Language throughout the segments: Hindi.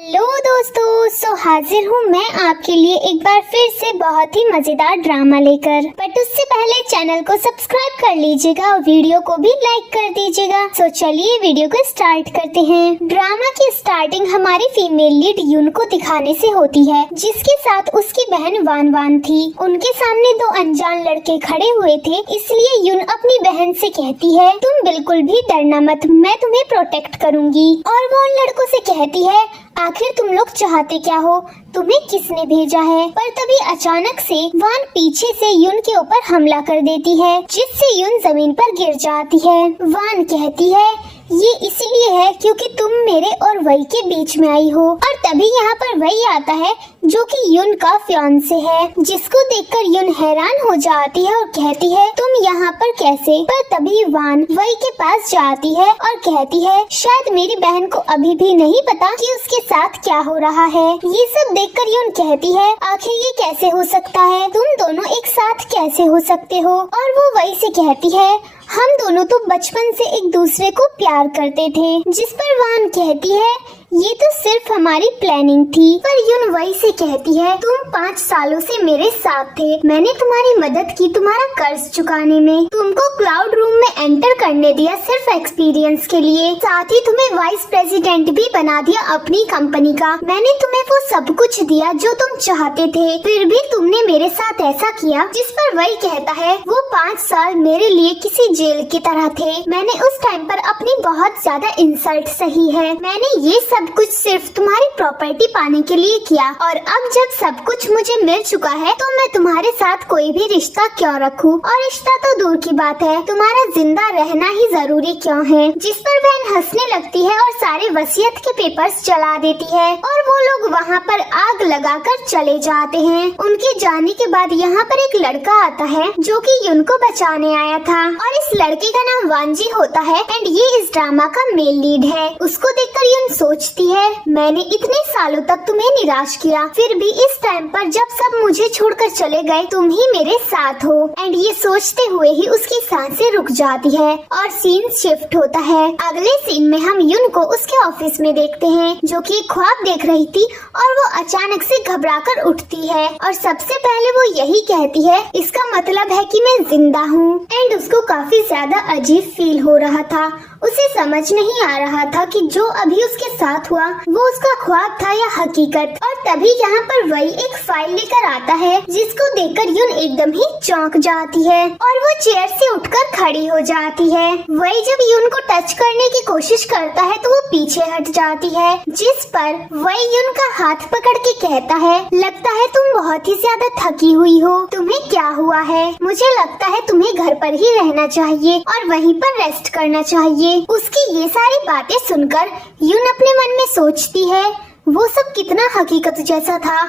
हेलो दोस्तों, हाजिर हूँ मैं आपके लिए एक बार फिर से बहुत ही मजेदार ड्रामा लेकर। बट उससे पहले चैनल को सब्सक्राइब कर लीजिएगा और वीडियो को भी लाइक कर दीजिएगा। चलिए वीडियो को स्टार्ट करते हैं। ड्रामा की स्टार्टिंग हमारी फीमेल लीड युन को दिखाने से होती है, जिसके साथ उसकी बहन वान वान थी। उनके सामने दो अनजान लड़के खड़े हुए थे, इसलिए युन अपनी बहन से कहती है, तुम बिल्कुल भी डरना मत, मैं तुम्हें प्रोटेक्ट करूँगी। और वो उन लड़कों से कहती है, आखिर तुम लोग चाहते क्या हो, तुम्हें किसने भेजा है। पर तभी अचानक से वान पीछे से युन के ऊपर हमला कर देती है, जिससे युन जमीन पर गिर जाती है। वान कहती है, ये इसलिए है क्योंकि तुम मेरे और वही के बीच में आई हो। और तभी यहाँ पर वही आता है जो कि युन का फियांसे है, जिसको देखकर युन हैरान हो जाती है और कहती है, तुम यहाँ पर कैसे। पर तभी वान वही के पास जाती है और कहती है, शायद मेरी बहन को अभी भी नहीं पता कि उसके साथ क्या हो रहा है। ये सब देखकर युन कहती है, आखिर ये कैसे हो सकता है, तुम दोनों एक साथ कैसे हो सकते हो। और वो वही से कहती है, हम दोनों तो बचपन से एक दूसरे को प्यार करते थे। जिस पर वान कहती है, ये तो सिर्फ हमारी प्लानिंग थी। पर युन वही से कहती है, तुम 5 सालों से मेरे साथ थे, मैंने तुम्हारी मदद की तुम्हारा कर्ज चुकाने में, तुमको क्लाउड रूम में एंटर करने दिया सिर्फ एक्सपीरियंस के लिए, साथ ही तुम्हें वाइस प्रेसिडेंट भी बना दिया अपनी कंपनी का। मैंने तुम्हें वो सब कुछ दिया जो तुम चाहते थे, फिर भी तुमने मेरे साथ ऐसा किया। जिस पर वही कहता है, वो 5 साल मेरे लिए किसी जेल की तरह थे, मैंने उस टाइम पर अपनी बहुत ज्यादा इंसल्ट सही है, मैंने ये सब कुछ सिर्फ तुम्हारी प्रॉपर्टी पाने के लिए किया, और अब जब सब कुछ मुझे मिल चुका है तो मैं तुम्हारे साथ कोई भी रिश्ता क्यों रखूं, और रिश्ता तो दूर की बात है, तुम्हारा जिंदा रहना ही जरूरी क्यों है। जिस पर बहन हंसने लगती है और सारे वसीयत के पेपर्स जला देती है, और वो लोग वहाँ पर आग लगाकर चले जाते हैं। उनके जाने के बाद यहाँ पर एक लड़का आता है जो कि युन को बचाने आया था, और इस लड़के का नाम वांजी होता है एंड ये इस ड्रामा का मेल लीड है। उसको देखकर युन सोचती है, मैंने इतने सालों तक तुम्हें निराश किया, फिर भी इस टाइम पर जब सब मुझे छोड़कर चले गए तुम ही मेरे साथ हो। एंड ये सोचते हुए ही उसकी सांसें रुक जाती है और सीन शिफ्ट होता है। अगले सीन में हम युन को उसके ऑफिस में देखते हैं, जो कि एक ख्वाब देख रही थी और वो अचानक से घबराकर उठती है और सबसे पहले वो यही कहती है, इसका मतलब है कि मैं जिंदा हूँ। एंड उसको काफी ज्यादा अजीब फील हो रहा था, उसे समझ नहीं आ रहा था कि जो अभी उसके साथ हुआ वो उसका ख्वाब था या हकीकत। और तभी यहाँ पर वही एक फाइल लेकर आता है, जिसको देखकर युन एकदम ही चौंक जाती है और वो चेयर से उठकर खड़ी हो जाती है। वही जब युन को टच करने की कोशिश करता है तो वो पीछे हट जाती है, जिस पर वही युन का हाथ पकड़ के कहता है, लगता है तुम बहुत ही ज्यादा थकी हुई हो, तुम्हें क्या हुआ है, मुझे लगता है तुम्हें घर पर ही रहना चाहिए और वहीं पर रेस्ट करना चाहिए। उसकी ये सारी बातें सुनकर युन अपने मन में सोचती है, वो सब कितना हकीकत जैसा था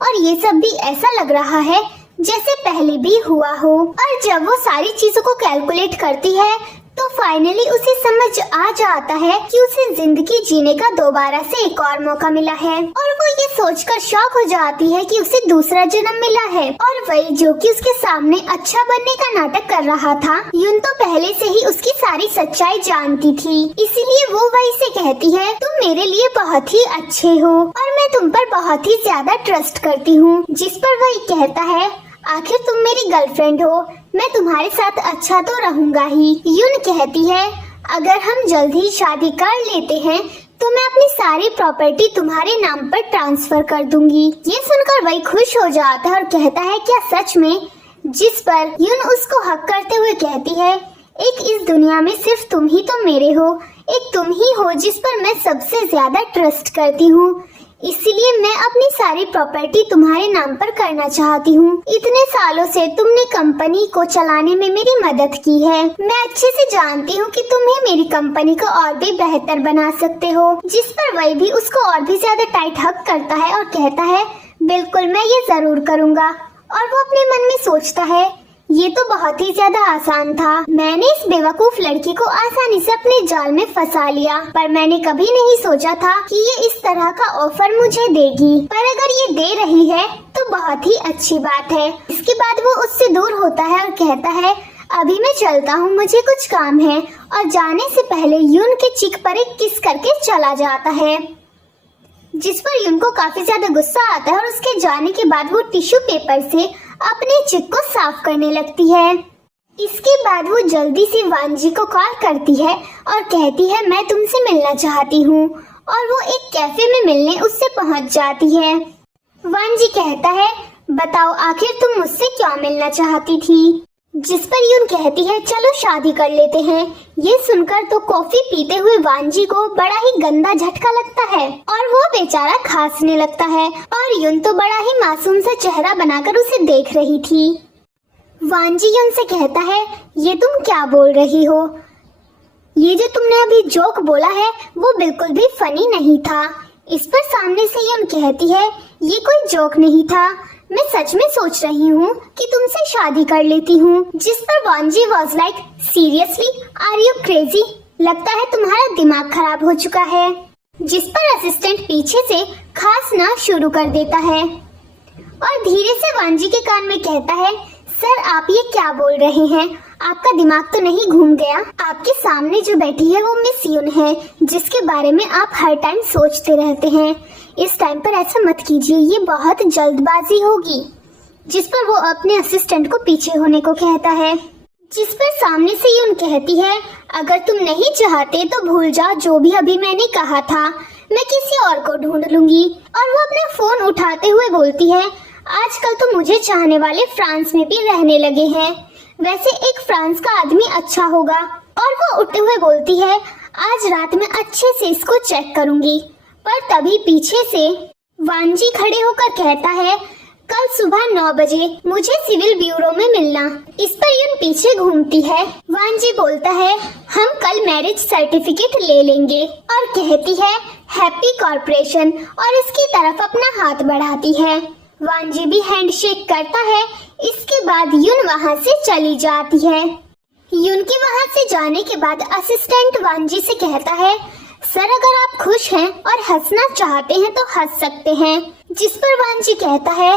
और ये सब भी ऐसा लग रहा है जैसे पहले भी हुआ हो। और जब वो सारी चीजों को कैलकुलेट करती है तो फाइनली उसे समझ आ जाता है कि उसे जिंदगी जीने का दोबारा से एक और मौका मिला है, और वो ये सोचकर शॉक हो जाती है कि उसे दूसरा जन्म मिला है। और वही जो कि उसके सामने अच्छा बनने का नाटक कर रहा था, युन तो पहले से ही उसकी सारी सच्चाई जानती थी, इसीलिए वो वही से कहती है, तुम मेरे लिए बहुत ही अच्छे हो और मैं तुम पर बहुत ही ज्यादा ट्रस्ट करती हूँ। जिस पर वही कहता है, आखिर तुम मेरी गर्लफ्रेंड हो, मैं तुम्हारे साथ अच्छा तो रहूंगा ही। युन कहती है, अगर हम जल्द ही शादी कर लेते हैं तो मैं अपनी सारी प्रॉपर्टी तुम्हारे नाम पर ट्रांसफर कर दूंगी। ये सुनकर वही खुश हो जाता है और कहता है, क्या सच में। जिस पर युन उसको हक करते हुए कहती है, एक इस दुनिया में सिर्फ तुम ही तो मेरे हो, एक तुम ही हो जिस पर मैं सबसे ज्यादा ट्रस्ट करती हूँ, इसलिए मैं अपनी सारी प्रॉपर्टी तुम्हारे नाम पर करना चाहती हूँ। इतने सालों से तुमने कंपनी को चलाने में मेरी मदद की है, मैं अच्छे से जानती हूँ कि तुम ही मेरी कंपनी को और भी बेहतर बना सकते हो। जिस पर वही भी उसको और भी ज्यादा टाइट हक करता है और कहता है, बिल्कुल मैं ये जरूर करूँगा। और वो अपने मन में सोचता है, ये तो बहुत ही ज्यादा आसान था, मैंने इस बेवकूफ लड़की को आसानी से अपने जाल में फंसा लिया, पर मैंने कभी नहीं सोचा था कि ये इस तरह का ऑफर मुझे देगी, पर अगर ये दे रही है तो बहुत ही अच्छी बात है। इसके बाद वो उससे दूर होता है और कहता है, अभी मैं चलता हूँ, मुझे कुछ काम है। और जाने से पहले युन के चिक पर एक किस करके चला जाता है। जिस पर युन को काफी ज्यादा गुस्सा आता है और उसके जाने के बाद वो टिश्यू पेपर से अपने चिक को साफ करने लगती है। इसके बाद वो जल्दी से वांजी को कॉल करती है और कहती है मैं तुमसे मिलना चाहती हूँ, और वो एक कैफे में मिलने उससे पहुँच जाती है। वांजी कहता है बताओ आखिर तुम मुझसे क्यों मिलना चाहती थी? जिस पर युन कहती है चलो शादी कर लेते हैं। ये सुनकर तो कॉफी पीते हुए वांजी को बड़ा ही गंदा झटका लगता है और वो बेचारा खांसने लगता है और युन तो बड़ा ही मासूम सा चेहरा बनाकर उसे देख रही थी। वांजी युन से कहता है ये तुम क्या बोल रही हो? ये जो तुमने अभी जोक बोला है वो बिल्कुल भी फनी नहीं था। इस पर सामने से युन कहती है ये कोई जोक नहीं था, मैं सच में सोच रही हूँ कि तुमसे शादी कर लेती हूँ। जिस पर वांजी was like seriously are you crazy? लगता है तुम्हारा दिमाग खराब हो चुका है। जिस पर असिस्टेंट पीछे से खांसना शुरू कर देता है और धीरे से वांजी के कान में कहता है सर आप ये क्या बोल रहे हैं? आपका दिमाग तो नहीं घूम गया? आपके सामने जो बैठी है वो मिस युन है जिसके बारे में आप हर टाइम सोचते रहते हैं। इस टाइम पर ऐसा मत कीजिए, ये बहुत जल्दबाजी होगी। जिस पर वो अपने असिस्टेंट को पीछे होने को कहता है। जिस पर सामने से युन कहती है अगर तुम नहीं चाहते तो भूल जाओ जो भी अभी मैंने कहा था, मैं किसी और को ढूंढ लूंगी। और वो अपना फोन उठाते हुए बोलती है आजकल तो मुझे चाहने वाले फ्रांस में भी रहने लगे हैं, वैसे एक फ्रांस का आदमी अच्छा होगा। और वो उठते हुए बोलती है आज रात में अच्छे से इसको चेक करूंगी। पर तभी पीछे से वांजी खड़े होकर कहता है कल सुबह 9 बजे मुझे सिविल ब्यूरो में मिलना। इस पर युन पीछे घूमती है। वांजी बोलता है हम कल मैरिज सर्टिफिकेट ले लेंगे और कहती है हैप्पी कॉर्पोरेशन और इसकी तरफ अपना हाथ बढ़ाती है। वांजी भी हैंडशेक करता है। इसके बाद युन वहाँ से चली जाती है। युन के वहाँ से जाने के बाद असिस्टेंट वांजी से कहता है सर अगर आप खुश हैं और हंसना चाहते हैं तो हंस सकते हैं। जिस पर वांजी कहता है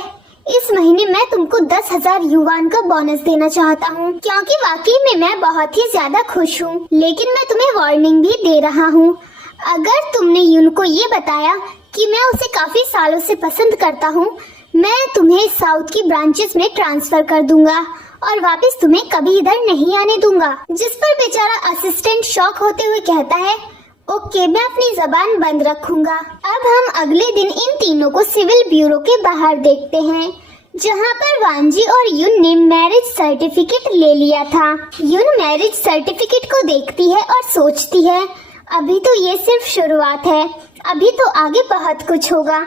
इस महीने मैं तुमको 10,000 युवान का बोनस देना चाहता हूँ क्योंकि वाकई में मैं बहुत ही ज्यादा खुश हूँ, लेकिन मैं तुम्हें वार्निंग भी दे रहा हूँ अगर तुमने युन को ये बताया कि मैं उसे काफी सालों से पसंद करता हूँ, मैं तुम्हें साउथ की ब्रांचेस में ट्रांसफर कर दूंगा और वापस तुम्हें कभी इधर नहीं आने दूंगा। जिस पर बेचारा असिस्टेंट शॉक होते हुए कहता है ओके मैं अपनी जबान बंद रखूंगा। अब हम अगले दिन इन तीनों को सिविल ब्यूरो के बाहर देखते हैं जहां पर वांजी और युन ने मैरिज सर्टिफिकेट ले लिया था। युन मैरिज सर्टिफिकेट को देखती है और सोचती है अभी तो ये सिर्फ शुरुआत है, अभी तो आगे बहुत कुछ होगा।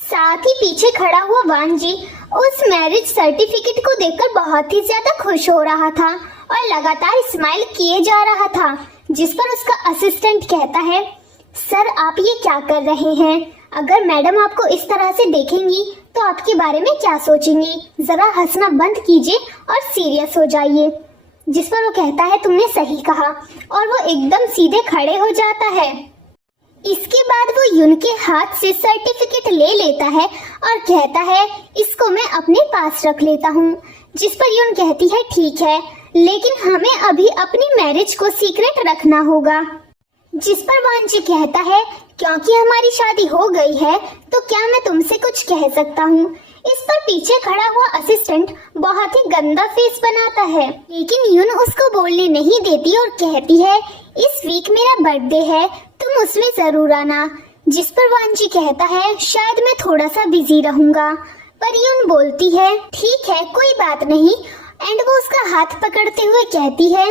साथ ही पीछे खड़ा हुआ वांजी उस मैरिज सर्टिफिकेट को देखकर बहुत ही ज्यादा खुश हो रहा था और लगातार स्माइल किए जा रहा था। जिस पर उसका असिस्टेंट कहता है सर आप ये क्या कर रहे हैं? अगर मैडम आपको इस तरह से देखेंगी तो आपके बारे में क्या सोचेंगी? जरा हंसना बंद कीजिए और सीरियस हो जाइए। जिस पर वो कहता है तुमने सही कहा और वो एकदम सीधे खड़े हो जाता है। इसके बाद वो युन के हाथ से सर्टिफिकेट ले लेता है और कहता है इसको मैं अपने पास रख लेता हूँ। जिस पर युन कहती है ठीक है, लेकिन हमें अभी अपनी मैरिज को सीक्रेट रखना होगा। जिस पर वांजी कहता है क्योंकि हमारी शादी हो गई है तो क्या मैं तुमसे कुछ कह सकता हूँ। इस पर पीछे खड़ा हुआ असिस्टेंट बहुत ही गंदा फेस बनाता है, लेकिन युन उसको बोलने नहीं देती और कहती है इस वीक मेरा बर्थडे है, तुम उसमें जरूर आना। जिस पर वांजी कहता है शायद मैं थोड़ा सा बिजी रहूंगा, पर युन बोलती है ठीक है कोई बात नहीं, एंड वो उसका हाथ पकड़ते हुए कहती है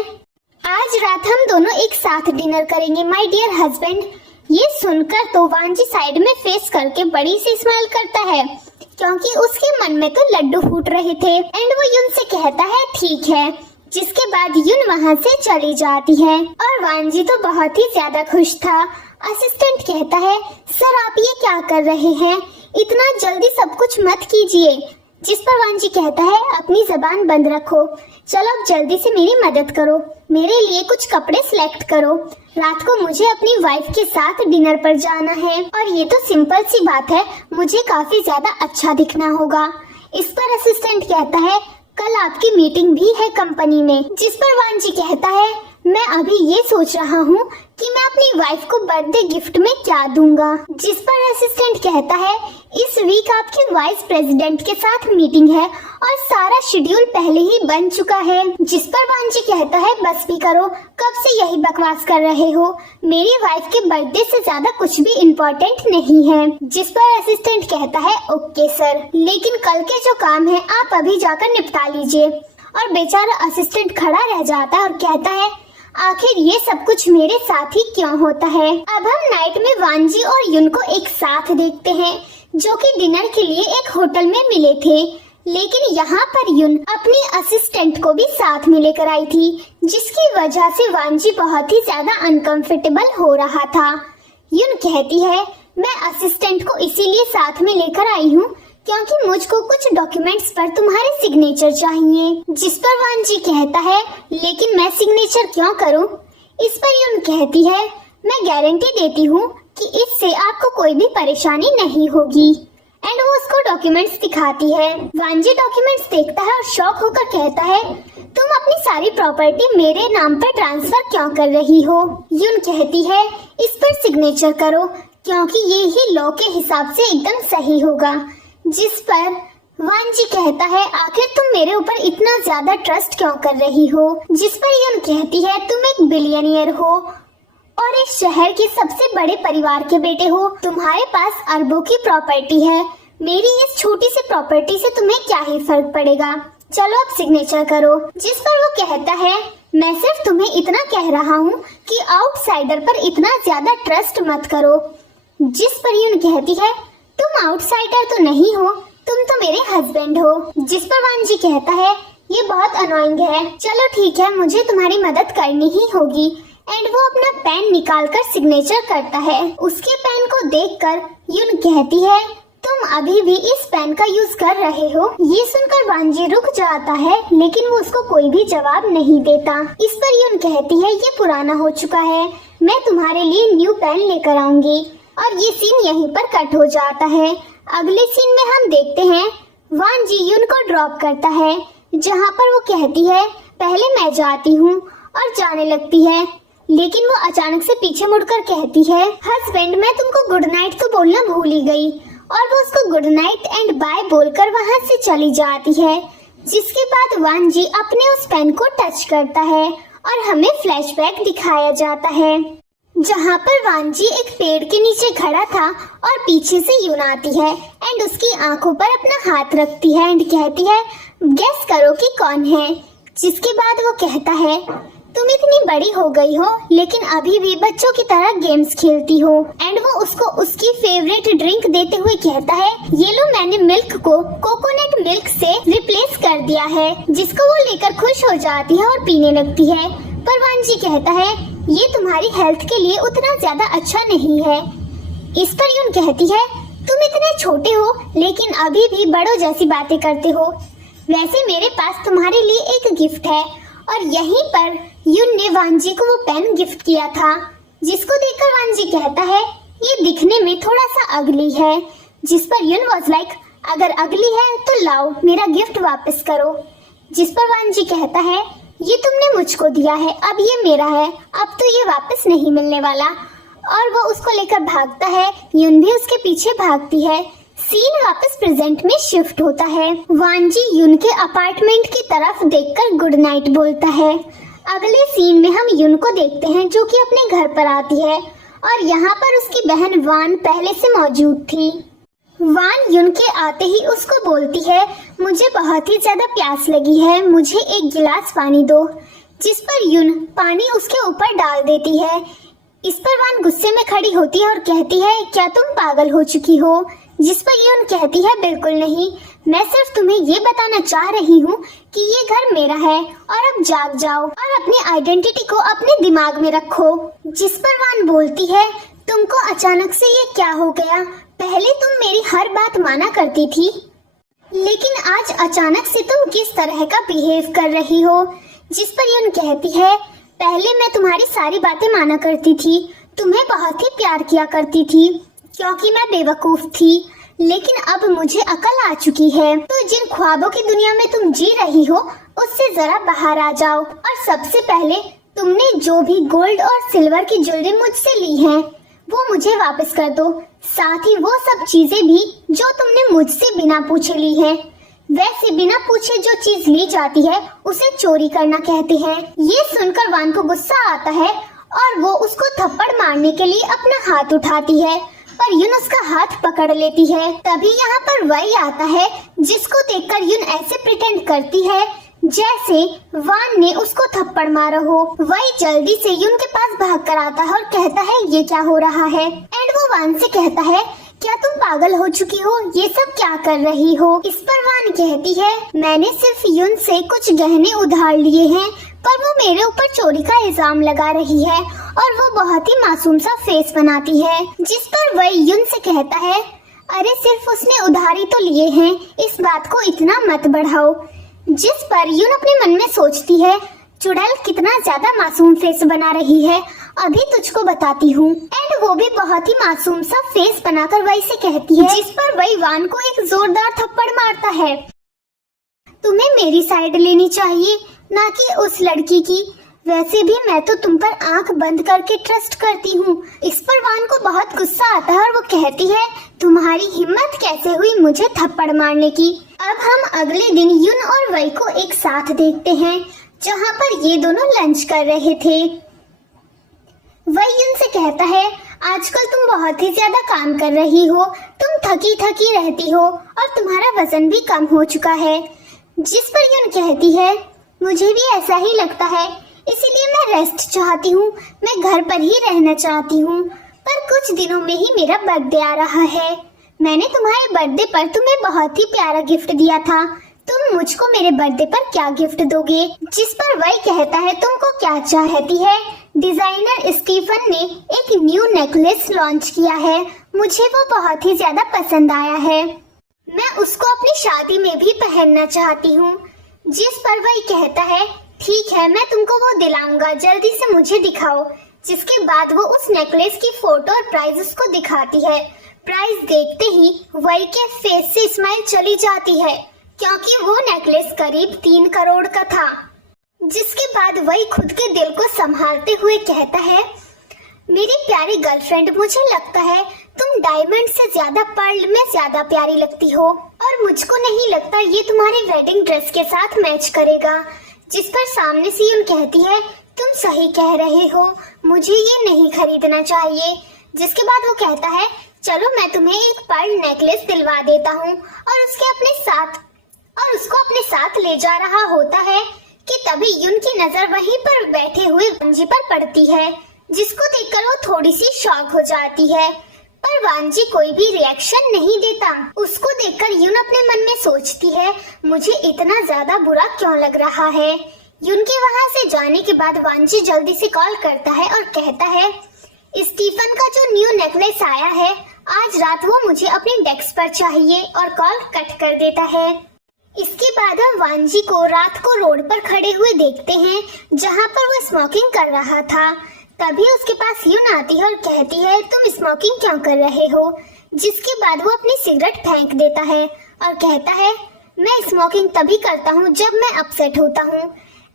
आज रात हम दोनों एक साथ डिनर करेंगे माय डियर हस्बैंड। ये सुनकर तो वांजी साइड में फेस करके बड़ी सी स्माइल करता है क्योंकि उसके मन में तो लड्डू फूट रहे थे। एंड वो युन से कहता है ठीक है। जिसके बाद युन वहाँ से चली जाती है और वांजी तो बहुत ही ज्यादा खुश था। असिस्टेंट कहता है सर आप ये क्या कर रहे हैं, इतना जल्दी सब कुछ मत कीजिए। जिस पर वांजी कहता है अपनी जबान बंद रखो, चलो अब जल्दी से मेरी मदद करो, मेरे लिए कुछ कपड़े सिलेक्ट करो, रात को मुझे अपनी वाइफ के साथ डिनर पर जाना है और ये तो सिंपल सी बात है, मुझे काफी ज्यादा अच्छा दिखना होगा। इस पर असिस्टेंट कहता है कल आपकी मीटिंग भी है कंपनी में। जिस पर वांजी कहता है मैं अभी ये सोच रहा हूँ कि मैं अपनी वाइफ को बर्थडे गिफ्ट में क्या दूंगा। जिस पर असिस्टेंट कहता है, इस वीक आपके वाइस प्रेसिडेंट के साथ मीटिंग है और सारा शेड्यूल पहले ही बन चुका है। जिस पर वांजी कहता है, बस भी करो, कब से यही बकवास कर रहे हो, मेरी वाइफ के बर्थडे से ज्यादा कुछ भी इम्पोर्टेंट नहीं है। जिस पर असिस्टेंट कहता है, ओके सर, लेकिन कल के जो काम है आप अभी जाकर निपटा लीजिए। और बेचारा असिस्टेंट खड़ा रह जाता है और कहता है, आखिर ये सब कुछ मेरे साथ ही क्यों होता है। अब हम नाइट में वांजी और युन को एक साथ देखते हैं, जो कि डिनर के लिए एक होटल में मिले थे। लेकिन यहाँ पर युन अपनी असिस्टेंट को भी साथ में लेकर आई थी, जिसकी वजह से वांजी बहुत ही ज्यादा अनकंफर्टेबल हो रहा था। युन कहती है, मैं असिस्टेंट को इसीलिए साथ में लेकर आई हूँ क्योंकि मुझको कुछ डॉक्यूमेंट्स पर तुम्हारे सिग्नेचर चाहिए। जिस पर वांजी कहता है, लेकिन मैं सिग्नेचर क्यों करूं? इस पर युन कहती है, मैं गारंटी देती हूं कि इससे आपको कोई भी परेशानी नहीं होगी। एंड वो उसको डॉक्यूमेंट्स दिखाती है। वांजी डॉक्यूमेंट्स देखता है और शॉक होकर कहता है, तुम अपनी सारी प्रॉपर्टी मेरे नाम पर ट्रांसफर क्यों कर रही हो? युन कहती है, इस पर सिग्नेचर करो क्योंकि ये ही लॉ के हिसाब से एकदम सही होगा। जिस पर वांजी कहता है, आखिर तुम मेरे ऊपर इतना ज्यादा ट्रस्ट क्यों कर रही हो? जिस पर युन कहती है, तुम एक बिलियनियर हो और इस शहर के सबसे बड़े परिवार के बेटे हो, तुम्हारे पास अरबों की प्रॉपर्टी है, मेरी इस छोटी सी प्रॉपर्टी से तुम्हें क्या ही फर्क पड़ेगा, चलो अब सिग्नेचर करो। जिस पर वो कहता है, मैं सिर्फ तुम्हें इतना कह रहा हूँ कि आउटसाइडर पर इतना ज्यादा ट्रस्ट मत करो। जिस पर युन कहती है, तुम आउटसाइडर तो नहीं हो, तुम तो मेरे हस्बैंड हो। जिस पर वांजी कहता है, ये बहुत अनोइंग है, चलो ठीक है, मुझे तुम्हारी मदद करनी ही होगी। एंड वो अपना पेन निकालकर सिग्नेचर करता है। उसके पेन को देखकर युन कहती है, तुम अभी भी इस पेन का यूज कर रहे हो? ये सुनकर वांजी रुक जाता है, लेकिन वो उसको कोई भी जवाब नहीं देता। इस पर युन कहती है, ये पुराना हो चुका है, मैं तुम्हारे लिए न्यू पेन लेकर आऊंगी। और ये सीन यहीं पर कट हो जाता है। अगले सीन में हम देखते हैं वांजी युन को ड्रॉप करता है, जहाँ पर वो कहती है, पहले मैं जाती हूँ, और जाने लगती है। लेकिन वो अचानक से पीछे मुड़कर कहती है, हस्बैंड मैं तुमको गुड नाइट तो बोलना भूल ही गई। और वो उसको गुड नाइट एंड बाय बोलकर वहाँ से चली जाती है। जिसके बाद वांजी अपने उस पेन को टच करता है और हमें फ्लैशबैक दिखाया जाता है, जहाँ पर वांजी एक पेड़ के नीचे खड़ा था और पीछे से युन आती है एंड उसकी आंखों पर अपना हाथ रखती है एंड कहती है, गेस करो कि कौन है। जिसके बाद वो कहता है, तुम इतनी बड़ी हो गई हो लेकिन अभी भी बच्चों की तरह गेम्स खेलती हो। एंड वो उसको उसकी फेवरेट ड्रिंक देते हुए कहता है, ये लो मैंने मिल्क को कोकोनट मिल्क से रिप्लेस कर दिया है। जिसको वो लेकर खुश हो जाती है और पीने लगती है। पर वांजी कहता है, ये तुम्हारी हेल्थ के लिए उतना ज्यादा अच्छा नहीं है। इस पर युन कहती है, तुम इतने छोटे हो लेकिन अभी भी बड़ों जैसी बातें करते हो। वैसे मेरे पास तुम्हारे लिए एक गिफ्ट है। और यहीं पर युन ने वांजी को वो पेन गिफ्ट किया था, जिसको देखकर वांजी कहता है, ये दिखने में थोड़ा सा अगली है। जिस पर युन वाज लाइक, अगर अगली है तो लाओ मेरा गिफ्ट वापस करो। जिस पर वांजी कहता है, ये तुमने मुझको दिया है, अब ये मेरा है, अब तो ये वापस नहीं मिलने वाला। और वो उसको लेकर भागता है, युन भी उसके पीछे भागती है। सीन वापस प्रेजेंट में शिफ्ट होता है। वांजी युन के अपार्टमेंट की तरफ देखकर गुड नाइट बोलता है। अगले सीन में हम युन को देखते हैं, जो कि अपने घर पर आती है और यहाँ पर उसकी बहन वान पहले से मौजूद थी। वान युन के आते ही उसको बोलती है, मुझे बहुत ही ज्यादा प्यास लगी है, मुझे एक गिलास पानी दो। जिस पर युन पानी उसके ऊपर डाल देती है। इस पर वान गुस्से में खड़ी होती है और कहती है, क्या तुम पागल हो चुकी हो? जिस पर युन कहती है, बिल्कुल नहीं, मैं सिर्फ तुम्हें ये बताना चाह रही हूँ कि ये घर मेरा है और अब जाग जाओ और अपनी आइडेंटिटी को अपने दिमाग में रखो। जिस पर वान बोलती है, तुमको अचानक से ये क्या हो गया? पहले तुम मेरी हर बात माना करती थी, लेकिन आज अचानक से तुम किस तरह का बिहेव कर रही हो? जिस पर युन कहती है, पहले मैं तुम्हारी सारी बातें माना करती थी, तुम्हें बहुत ही प्यार किया करती थी क्योंकि मैं बेवकूफ थी, लेकिन अब मुझे अकल आ चुकी है। तो जिन ख्वाबों की दुनिया में तुम जी रही हो उससे जरा बाहर आ जाओ और सबसे पहले तुमने जो भी गोल्ड और सिल्वर की ज्वेलरी मुझसे ली है वो मुझे वापस कर दो। साथ ही वो सब चीजें भी जो तुमने मुझसे बिना पूछे ली है। वैसे बिना पूछे जो चीज ली जाती है उसे चोरी करना कहते हैं। ये सुनकर वान को गुस्सा आता है और वो उसको थप्पड़ मारने के लिए अपना हाथ उठाती है, पर युन उसका हाथ पकड़ लेती है। तभी यहाँ पर वही आता है, जिसको देखकर युन ऐसे प्रिटेंड करती है जैसे वान ने उसको थप्पड़ मारा हो। वही जल्दी से युन के पास भाग कर आता है और कहता है ये क्या हो रहा है। एंड वो वान से कहता है क्या तुम पागल हो चुकी हो, ये सब क्या कर रही हो। इस पर वान कहती है मैंने सिर्फ युन से कुछ गहने उधार लिए हैं, पर वो मेरे ऊपर चोरी का इल्जाम लगा रही है। और वो बहुत ही मासूम सा फेस बनाती है, जिस पर वही युन से कहता है अरे सिर्फ उसने उधारी तो लिए हैं, इस बात को इतना मत बढ़ाओ। जिस पर युन अपने मन में सोचती है चुड़ैल कितना ज्यादा मासूम फेस बना रही है, अभी तुझको बताती हूँ। एंड वो भी बहुत ही मासूम सा फेस बनाकर वही से कहती है, जिस पर वही वान को एक जोरदार थप्पड़ मारता है। तुम्हें मेरी साइड लेनी चाहिए, ना कि उस लड़की की। वैसे भी मैं तो तुम पर आंख बंद करके ट्रस्ट करती हूँ। इस पर वान को बहुत गुस्सा आता है और वो कहती है तुम्हारी हिम्मत कैसे हुई मुझे थप्पड़ मारने की। अब हम अगले दिन युन और वई को एक साथ देखते हैं, जहाँ पर ये दोनों लंच कर रहे थे। वही युन से कहता है आजकल तुम बहुत ही ज्यादा काम कर रही हो, तुम थकी थकी रहती हो और तुम्हारा वजन भी कम हो चुका है। जिस पर युन कहती है मुझे भी ऐसा ही लगता है, इसीलिए मैं रेस्ट चाहती हूँ, मैं घर पर ही रहना चाहती हूँ। पर कुछ दिनों में ही मेरा बर्थडे आ रहा है। मैंने तुम्हारे बर्थडे पर तुम्हें बहुत ही प्यारा गिफ्ट दिया था, तुम मुझको मेरे बर्थडे पर क्या गिफ्ट दोगे। जिस पर वही कहता है तुमको क्या चाहती है। डिजाइनर स्टीफन ने एक न्यू नेकलेस लॉन्च किया है, मुझे वो बहुत ही ज्यादा पसंद आया है, मैं उसको अपनी शादी में भी पहनना चाहती हूँ। जिस पर वही कहता है ठीक है मैं तुमको वो दिलाऊंगा, जल्दी से मुझे दिखाओ। जिसके बाद वो उस नेकलेस की फोटो और प्राइस उसको दिखाती है। प्राइस देखते ही वही के फेस से स्माइल चली जाती है, क्योंकि वो नेकलेस करीब 3 करोड़ का था। जिसके बाद वही खुद के दिल को संभालते हुए कहता है मेरी प्यारी गर्लफ्रेंड, मुझे लगता है तुम डायमंड से ज्यादा पर्ल में ज्यादा प्यारी लगती हो और मुझको नहीं लगता ये तुम्हारी वेडिंग ड्रेस के साथ मैच करेगा। जिस पर सामने से युन कहती है तुम सही कह रहे हो, मुझे ये नहीं खरीदना चाहिए। जिसके बाद वो कहता है चलो मैं तुम्हें एक पर्ल नेकलेस दिलवा देता हूँ और उसको अपने साथ ले जा रहा होता है कि तभी युन की नजर वहीं पर बैठे हुए वांजी पर पड़ती है, जिसको देखकर वो थोड़ी सी शॉक हो जाती है। पर वांजी कोई भी रिएक्शन नहीं देता। उसको देखकर युन अपने मन में सोचती है मुझे इतना ज्यादा बुरा क्यों लग रहा है। युन के वहाँ से जाने के बाद वांजी जल्दी से कॉल करता है और कहता है स्टीफन का जो न्यू नेकलेस आया है आज रात वो मुझे अपने डेस्क पर चाहिए, और कॉल कट कर देता है। इसके बाद हम वांजी को रात को रोड पर खड़े हुए देखते हैं, जहाँ पर वो स्मोकिंग कर रहा था। तभी उसके पास युन आती है और कहती है तुम स्मोकिंग क्यों कर रहे हो। जिसके बाद वो अपनी सिगरेट फेंक देता है और कहता है मैं स्मोकिंग तभी करता हूँ जब मैं अपसेट होता हूँ।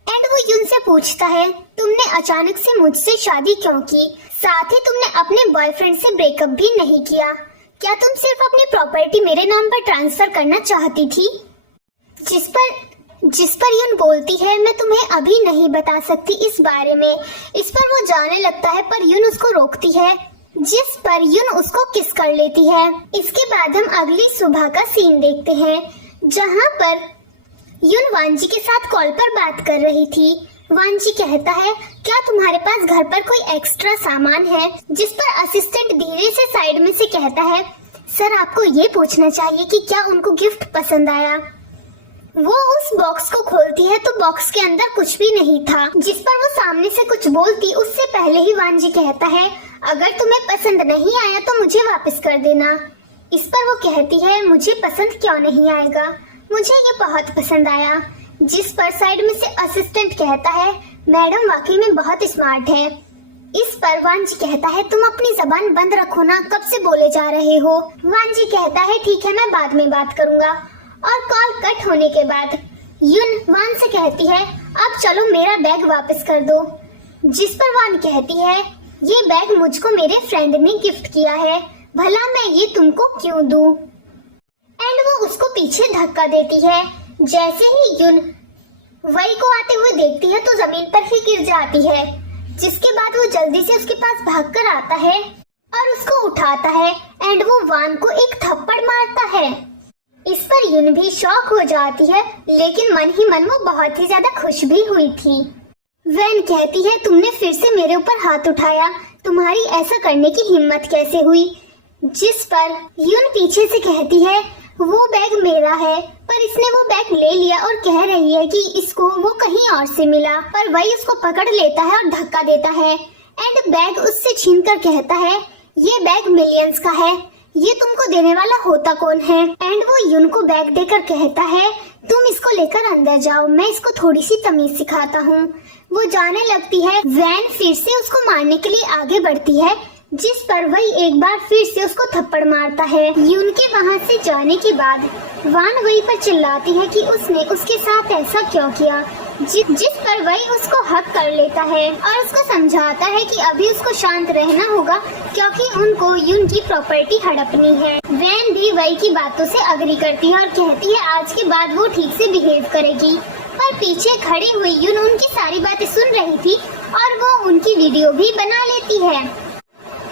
एंड वो युन से पूछता है तुमने अचानक से मुझसे शादी क्यों की, साथ ही तुमने अपने बॉयफ्रेंड से ब्रेकअप भी नहीं किया, क्या तुम सिर्फ अपनी प्रॉपर्टी मेरे नाम पर ट्रांसफर करना चाहती थी। जिस पर युन बोलती है मैं तुम्हें अभी नहीं बता सकती इस बारे में। इस पर वो जाने लगता है पर युन उसको रोकती है, जिस पर युन उसको किस कर लेती है। इसके बाद हम अगली सुबह का सीन देखते हैं, जहाँ पर युन वांजी के साथ कॉल पर बात कर रही थी। वांजी कहता है क्या तुम्हारे पास घर पर कोई एक्स्ट्रा सामान है। जिस पर असिस्टेंट धीरे से साइड में से कहता है सर आपको ये पूछना चाहिए कि क्या उनको गिफ्ट पसंद आया। वो उस बॉक्स को खोलती है तो बॉक्स के अंदर कुछ भी नहीं था। जिस पर वो सामने से कुछ बोलती उससे पहले ही वांजी कहता है अगर तुम्हें पसंद नहीं आया तो मुझे वापस कर देना। इस पर वो कहती है मुझे पसंद क्यों नहीं आएगा, मुझे ये बहुत पसंद आया। जिस पर साइड में से असिस्टेंट कहता है मैडम वाकई में बहुत स्मार्ट है। इस पर वांजी कहता है तुम अपनी जबान बंद रखो ना, कब से बोले जा रहे हो। वांजी कहता है ठीक है मैं बाद में बात करूंगा। और कॉल कट होने के बाद युन वान से कहती है अब चलो मेरा बैग वापस कर दो। जिस पर वान कहती है, ये बैग मुझको मेरे फ्रेंड ने गिफ्ट किया है, भला मैं ये तुमको क्यों दूं? एंड वो उसको पीछे धक्का देती है। जैसे ही युन वही को आते हुए देखती है तो जमीन पर ही गिर जाती है, जिसके बाद वो जल्दी से उसके पास भागकर आता है और उसको उठाता है एंड वो वान को एक थप्पड़ मारता है। इस पर युन भी शॉक हो जाती है, लेकिन मन ही मन वो बहुत ही ज्यादा खुश भी हुई थी। वैन कहती है, तुमने फिर से मेरे ऊपर हाथ उठाया, तुम्हारी ऐसा करने की हिम्मत कैसे हुई? जिस पर युन पीछे से कहती है, वो बैग मेरा है, पर इसने वो बैग ले लिया और कह रही है कि इसको वो कहीं और से मिला। पर वही उसको पकड़ लेता है और धक्का देता है एंड बैग उससे छीनकर कहता है, ये बैग मिलियंस का है, ये तुमको देने वाला होता कौन है? एंड वो युन को बैग देकर कहता है, तुम इसको लेकर अंदर जाओ, मैं इसको थोड़ी सी तमीज सिखाता हूँ। वो जाने लगती है। वैन फिर से उसको मारने के लिए आगे बढ़ती है, जिस पर वही एक बार फिर से उसको थप्पड़ मारता है। युन के वहाँ से जाने के बाद वान वही पर चिल्लाती है कि उसने उसके साथ ऐसा क्यों किया, जिस पर वही उसको हक कर लेता है और उसको समझाता है कि अभी उसको शांत रहना होगा क्योंकि उनको युन की प्रॉपर्टी हड़पनी है। वैन भी वही की बातों से अग्री करती है और कहती है आज के बाद वो ठीक से बिहेव करेगी। पर पीछे खड़ी हुई युन उनकी सारी बातें सुन रही थी और वो उनकी वीडियो भी बना लेती है।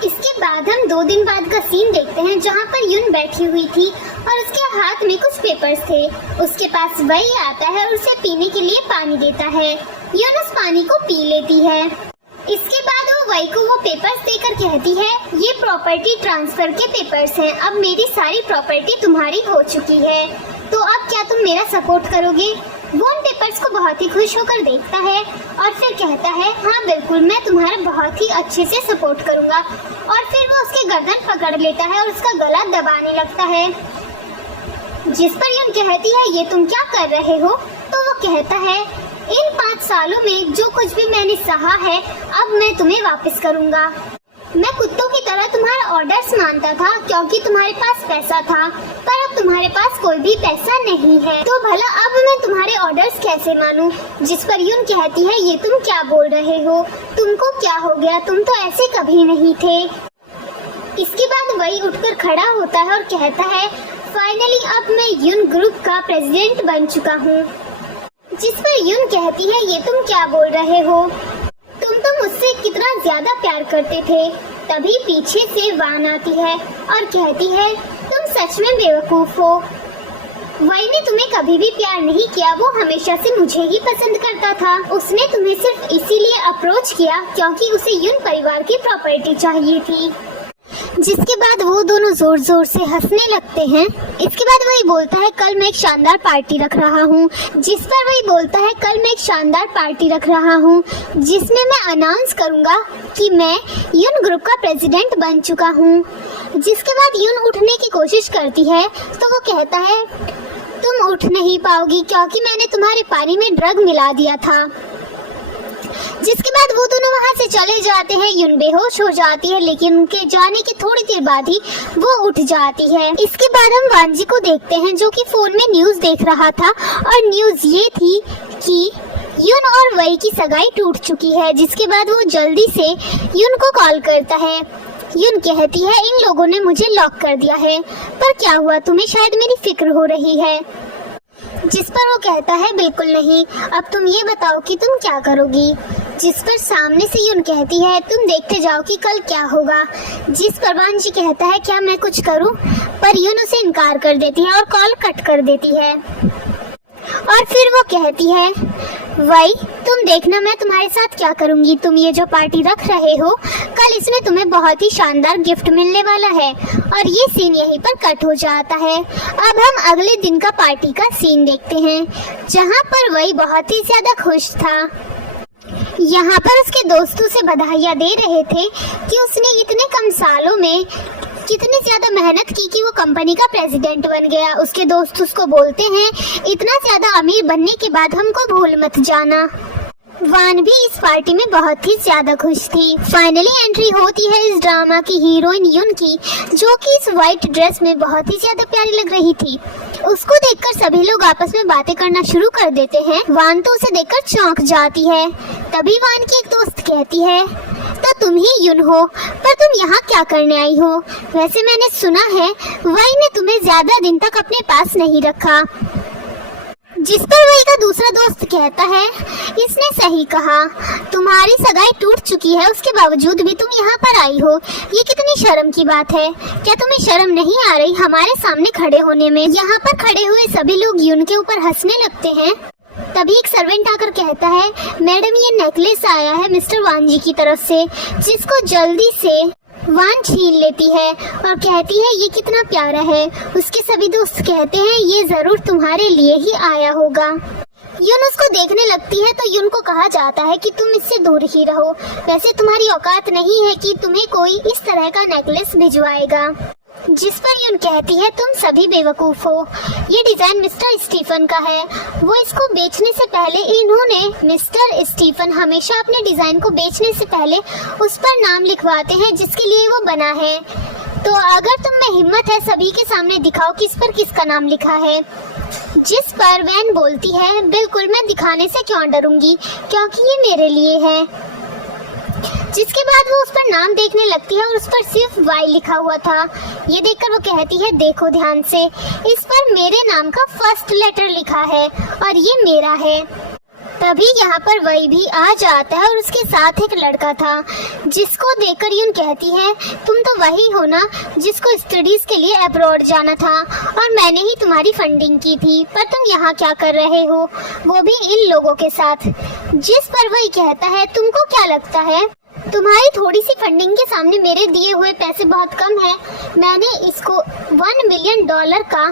इसके बाद हम 2 दिन बाद का सीन देखते हैं, जहाँ पर युन बैठी हुई थी और उसके हाथ में कुछ पेपर्स थे। उसके पास वही आता है और उसे पीने के लिए पानी देता है। युन उस पानी को पी लेती है। इसके बाद वो वही को वो पेपर्स देकर कहती है, ये प्रॉपर्टी ट्रांसफर के पेपर्स हैं, अब मेरी सारी प्रॉपर्टी तुम्हारी हो चुकी है, तो अब क्या तुम मेरा सपोर्ट करोगे? वो उन पेपर्स को बहुत ही खुश होकर देखता है और फिर कहता है, हाँ बिल्कुल, मैं तुम्हारा बहुत ही अच्छे से सपोर्ट करूंगा। और फिर वो उसके गर्दन पकड़ लेता है और उसका गला दबाने लगता है। जिस पर युन कहती है, ये तुम क्या कर रहे हो? तो वो कहता है, इन 5 सालों में जो कुछ भी मैंने सहा है, अब मैं तुम्हें वापस करूंगा। मैं कुत्तों की तरह तुम्हारा ऑर्डर्स मानता था क्योंकि तुम्हारे पास पैसा था, पर अब तुम्हारे पास कोई भी पैसा नहीं है, तो भला अब मैं तुम्हारे ऑर्डर्स कैसे मानूं? जिस पर युन कहती है, ये तुम क्या बोल रहे हो? तुमको क्या हो गया? तुम तो ऐसे कभी नहीं थे। इसके बाद वही उठकर खड़ा होता है और कहता है, फाइनली अब मैं युन ग्रुप का प्रेसिडेंट बन चुका हूँ। जिस पर युन कहती है, ये तुम क्या बोल रहे हो? तुम तो मुझसे कितना ज्यादा प्यार करते थे। तभी पीछे से वान आती है और कहती है, तुम सच में बेवकूफ हो, वही ने तुम्हें कभी भी प्यार नहीं किया, वो हमेशा से मुझे ही पसंद करता था। उसने तुम्हें सिर्फ इसीलिए अप्रोच किया क्योंकि उसे युन परिवार की प्रॉपर्टी चाहिए थी। जिसके बाद वो दोनों जोर जोर से हंसने लगते हैं। इसके बाद वही बोलता है, कल मैं एक शानदार पार्टी रख रहा हूँ। जिस पर वही बोलता है, कल मैं एक शानदार पार्टी रख रहा हूँ जिसमें मैं अनाउंस करूँगा कि मैं युन ग्रुप का प्रेसिडेंट बन चुका हूँ। जिसके बाद युन उठने की कोशिश करती है तो वो कहता है, तुम उठ नहीं पाओगी क्योंकि मैंने तुम्हारे पानी में ड्रग मिला दिया था। जिसके बाद वो दोनों वहाँ से चले जाते हैं। युन बेहोश हो जाती है, लेकिन उनके जाने के थोड़ी देर बाद ही वो उठ जाती है। इसके बाद हम वानजी को देखते हैं जो कि फोन में न्यूज देख रहा था और न्यूज ये थी कि युन और वही की सगाई टूट चुकी है। जिसके बाद वो जल्दी से युन को कॉल करता है। युन कहती है, इन लोगों ने मुझे लॉक कर दिया है, पर क्या हुआ? तुम्हें शायद मेरी फिक्र हो रही है। जिस पर वो कहता है, बिल्कुल नहीं, अब तुम ये बताओ कि तुम क्या करोगी? जिस पर सामने से युन कहती है, तुम देखते जाओ कि कल क्या होगा। जिस पर वानजी कहता है, क्या मैं कुछ करूं? पर युन उसे इनकार कर देती है और कॉल कट कर देती है। और फिर वो कहती है, वही तुम देखना मैं तुम्हारे साथ क्या करूंगी। तुम ये जो पार्टी रख रहे हो, कल इसमें तुम्हें बहुत ही शानदार गिफ्ट मिलने वाला है। और ये सीन यहीं पर कट हो जाता है। अब हम अगले दिन का पार्टी का सीन देखते हैं, जहाँ पर वही बहुत ही ज्यादा खुश था। यहाँ पर उसके दोस्तों से बधाइयाँ दे रहे थे कि उसने इतने कम सालों में कितनी ज्यादा मेहनत की कि वो कंपनी का प्रेसिडेंट बन गया। उसके दोस्त उसको बोलते हैं, इतना ज्यादा अमीर बनने के बाद हमको भूल मत जाना। वान भी इस पार्टी में बहुत ही ज्यादा खुश थी। फाइनली एंट्री होती है इस ड्रामा की हीरोइन युन की, जो कि इस व्हाइट ड्रेस में बहुत ही ज्यादा प्यारी लग रही थी। उसको देखकर सभी लोग आपस में बातें करना शुरू कर देते हैं। वान तो उसे देखकर चौंक जाती है। तभी वान की एक दोस्त कहती है, तो तुम ही युन हो, पर तुम यहाँ क्या करने आई हो? वैसे मैंने सुना है वाई ने तुम्हें ज्यादा दिन तक अपने पास नहीं रखा। जिस पर वही का दूसरा दोस्त कहता है, इसने सही कहा, तुम्हारी सगाई टूट चुकी है, उसके बावजूद भी तुम यहाँ पर आई हो, ये कितनी शर्म की बात है। क्या तुम्हें शर्म नहीं आ रही हमारे सामने खड़े होने में? यहाँ पर खड़े हुए सभी लोग युन के ऊपर हंसने लगते हैं। तभी एक सर्वेंट आकर कहता है, मैडम ये नेकलेस आया है मिस्टर वान जी की तरफ से, जिसको जल्दी से वान छीन लेती है और कहती है ये कितना प्यारा है। उसके सभी दोस्त कहते हैं ये जरूर तुम्हारे लिए ही आया होगा। युन उसको देखने लगती है तो युन को कहा जाता है कि तुम इससे दूर ही रहो, वैसे तुम्हारी औकात नहीं है कि तुम्हें कोई इस तरह का नेकलेस भिजवाएगा। जिस पर युन कहती है, तुम सभी बेवकूफ हो, ये डिजाइन मिस्टर स्टीफन का है। वो इसको बेचने से पहले इन्होंने मिस्टर स्टीफन हमेशा अपने डिजाइन को बेचने से पहले उस पर नाम लिखवाते हैं जिसके लिए वो बना है। तो अगर तुम में हिम्मत है सभी के सामने दिखाओ किस पर किसका नाम लिखा है। जिस पर वैन बोलती है, बिल्कुल मैं दिखाने से क्यों डरूंगी, क्योंकि ये मेरे लिए है। जिसके बाद वो उस पर नाम देखने लगती है और उस पर सिर्फ वाई लिखा हुआ था। ये देखकर वो कहती है, देखो ध्यान से, इस पर मेरे नाम का फर्स्ट लेटर लिखा है और ये मेरा है। तभी यहाँ पर वही भी आ जाता है और उसके साथ एक लड़का था, जिसको देखकर युन कहती है, तुम तो वही हो ना जिसको स्टडीज के लिए अब्रॉड जाना था और मैंने ही तुम्हारी फंडिंग की थी, पर तुम यहाँ क्या कर रहे हो, वो भी इन लोगों के साथ। जिस पर वही कहता है, तुमको क्या लगता है तुम्हारी थोड़ी सी फंडिंग के सामने मेरे दिए हुए पैसे बहुत कम है। मैंने इसको $1 मिलियन का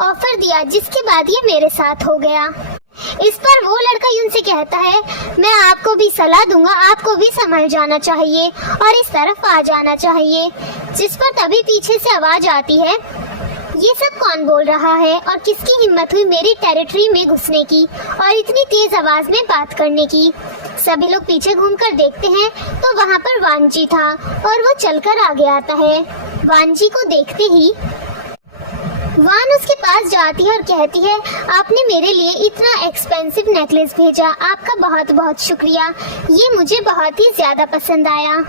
ऑफर दिया, जिसके बाद ये मेरे साथ हो गया। इस पर वो लड़का युन से कहता है, मैं आपको भी सलाह दूंगा, आपको भी संभल जाना चाहिए और इस तरफ आ जाना चाहिए। जिस पर तभी पीछे से आवाज आती है, ये सब कौन बोल रहा है और किसकी हिम्मत हुई मेरी टेरिटरी में घुसने की और इतनी तेज आवाज में बात करने की। सभी लोग पीछे घूमकर देखते हैं तो वहाँ पर वान जी था और वो चलकर आगे आता है। वान जी को देखते ही वान उसके पास जाती है और कहती है, आपने मेरे लिए इतना एक्सपेंसिव नेकलेस भेजा, आपका बहुत बहुत शुक्रिया, ये मुझे बहुत ही ज्यादा पसंद आया।